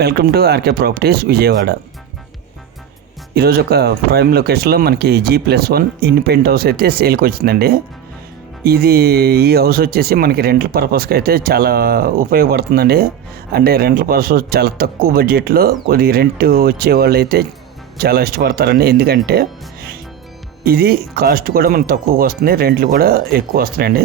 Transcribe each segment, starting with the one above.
Welcome to RK properties Vijayawada. ఈరోజు ఒక prime లొకేషన్లో మనకి G plus one independent house అయితే సేల్కి వచ్చిందండి. ఇది ఈ హౌస్ వచ్చేసి మనకి రెంటల్ పర్పస్కి అయితే చాలా ఉపయోగపడుతుందండి. అంటే రెంటల్ పర్పస్ చాలా తక్కువ బడ్జెట్లో కొద్ది రెంట్ వచ్చే వాళ్ళు అయితే చాలా ఇష్టపడతారండి. ఎందుకంటే ఇది కాస్ట్ కూడా మనకు తక్కువగా వస్తుంది రెంట్లు కూడా ఎక్కువ వస్తున్నాయండి.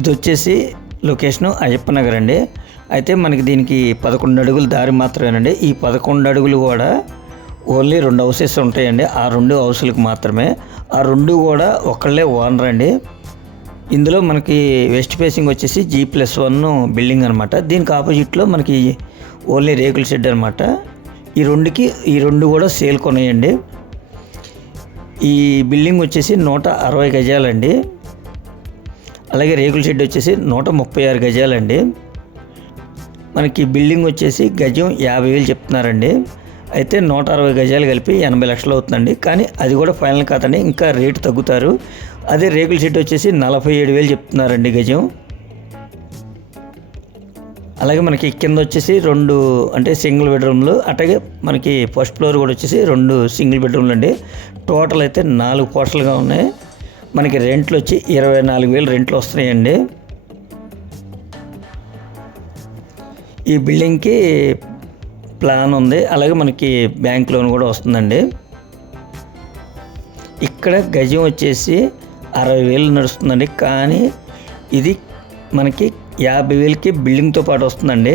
ఇది వచ్చేసి లొకేషను అయ్యప్ప నగర్ అండి. అయితే మనకి దీనికి పదకొండు అడుగుల దారి మాత్రమేనండి. ఈ పదకొండు అడుగులు కూడా ఓన్లీ రెండు హౌసెస్ ఉంటాయండి. ఆ రెండు హౌసులకు మాత్రమే. ఆ రెండు కూడా ఒకళ్ళే ఓనర్ అండి. ఇందులో మనకి వెస్ట్ ఫేసింగ్ వచ్చేసి జీ ప్లస్ వన్ బిల్డింగ్ అనమాట దీనికి ఆపోజిట్లో మనకి ఓన్లీ రేకుల షెడ్ అనమాట ఈ రెండుకి ఈ రెండు కూడా సేల్ కొనేయండి. ఈ బిల్డింగ్ వచ్చేసి నూట అరవై గజాలండి. అలాగే రేకుల షెడ్ వచ్చేసి నూట ముప్పై ఆరు గజాలండి. మనకి బిల్డింగ్ వచ్చేసి గజం యాభై వేలు చెప్తున్నారండి. అయితే నూట అరవై గజాలు కలిపి ఎనభై లక్షలు అవుతుందండి. కానీ అది కూడా ఫైనల్ కాదండి. ఇంకా రేటు తగ్గుతారు. అదే రేకుల షెడ్ వచ్చేసి నలభై ఏడు వేలు చెప్తున్నారండి గజం. అలాగే మనకి కింద వచ్చేసి రెండు అంటే సింగిల్ బెడ్రూమ్లు అట్లాగే మనకి ఫస్ట్ ఫ్లోర్ కూడా వచ్చేసి రెండు సింగిల్ బెడ్రూమ్లు అండి టోటల్ అయితే నాలుగు పోర్షలుగా ఉన్నాయి. మనకి రెంట్లు వచ్చి ఇరవై నాలుగు వేలు రెంట్లు వస్తున్నాయండి. ఈ బిల్డింగ్కి ప్లాన్ ఉంది. అలాగే మనకి బ్యాంక్ లోన్ కూడా వస్తుందండి. ఇక్కడ గజం వచ్చేసి అరవై వేలు నడుస్తుందండి. కానీ ఇది మనకి యాభై వేలకి బిల్డింగ్తో పాటు వస్తుందండి.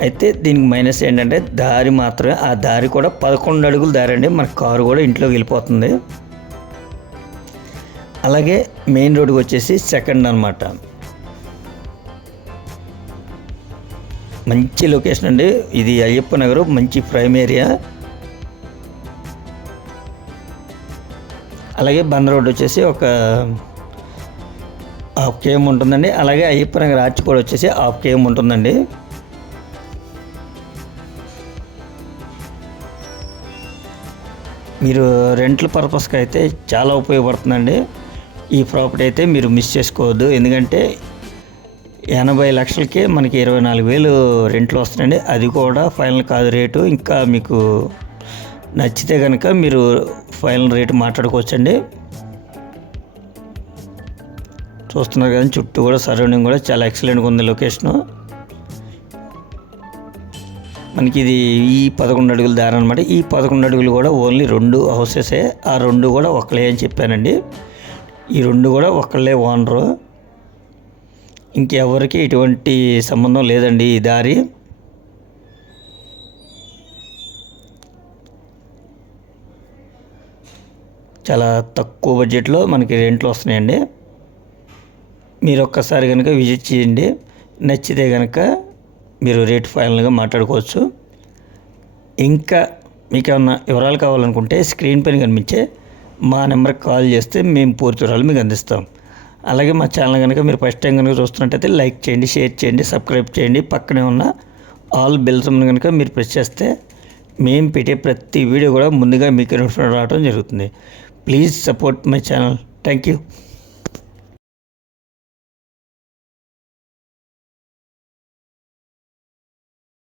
అయితే దీనికి మైనస్ ఏంటంటే దారి మాత్రమే. ఆ దారి కూడా పదకొండు అడుగులు దారి అండి మన కారు కూడా ఇంట్లోకి వెళ్ళిపోతుంది. అలాగే మెయిన్ రోడ్కి వచ్చేసి సెకండ్ అనమాట మంచి లొకేషన్ అండి. ఇది అయ్యప్ప నగర్ మంచి ప్రైమ్ ఏరియా. అలాగే బంద్ రోడ్ వచ్చేసి ఒక హాఫ్ కేఎం ఉంటుందండి. అలాగే అయ్యప్ప నగర్ ఆర్చ్ కూడా వచ్చేసి హాఫ్ కేఎం ఉంటుందండి. మీరు రెంట్ల పర్పస్కి అయితే చాలా ఉపయోగపడుతుందండి. ఈ ప్రాపర్టీ అయితే మీరు మిస్ చేసుకోవద్దు. ఎందుకంటే ఎనభై లక్షలకే మనకి ఇరవై నాలుగు వేలు రెంట్లు వస్తున్నాయండి. అది కూడా ఫైనల్ కాదు రేటు. ఇంకా మీకు నచ్చితే కనుక మీరు ఫైనల్ రేటు మాట్లాడుకోవచ్చండి. చూస్తున్నారు కదా చుట్టూ కూడా సరౌండింగ్ కూడా చాలా ఎక్సలెంట్గా ఉంది లొకేషను. మనకి ఇది ఈ పదకొండు అడుగుల దారి అనమాట ఈ పదకొండు అడుగులు కూడా ఓన్లీ రెండు హౌసెసే. ఆ రెండు కూడా ఒకలే అని చెప్పానండి. ఈ రెండు కూడా ఒకళ్ళే ఓనరు. ఇంకెవరికి ఎటువంటి సంబంధం లేదండి ఈ దారి. చాలా తక్కువ బడ్జెట్లో మనకి రెంట్లు వస్తున్నాయండి. మీరు ఒక్కసారి కనుక విజిట్ చేయండి. నచ్చితే కనుక మీరు రేట్ ఫైనల్గా మాట్లాడుకోవచ్చు. ఇంకా మీకు ఏమన్నా వివరాలు కావాలనుకుంటే స్క్రీన్ పైన కనిపించే మా నెంబర్కి కాల్ చేస్తే మేము పూర్తి వివరాలు మీకు అందిస్తాం. అలాగే మా ఛానల్ కనుక మీరు ఫస్ట్ టైం కనుక చూస్తున్నట్టయితే లైక్ చేయండి షేర్ చేయండి సబ్స్క్రైబ్ చేయండి. పక్కనే ఉన్న ఆల్ బెల్స్ కనుక మీరు ప్రెస్ చేస్తే మేము పెట్టే ప్రతి వీడియో కూడా ముందుగా మీకు నోటిఫికేషన్ రావడం జరుగుతుంది. Please support my channel. Thank you.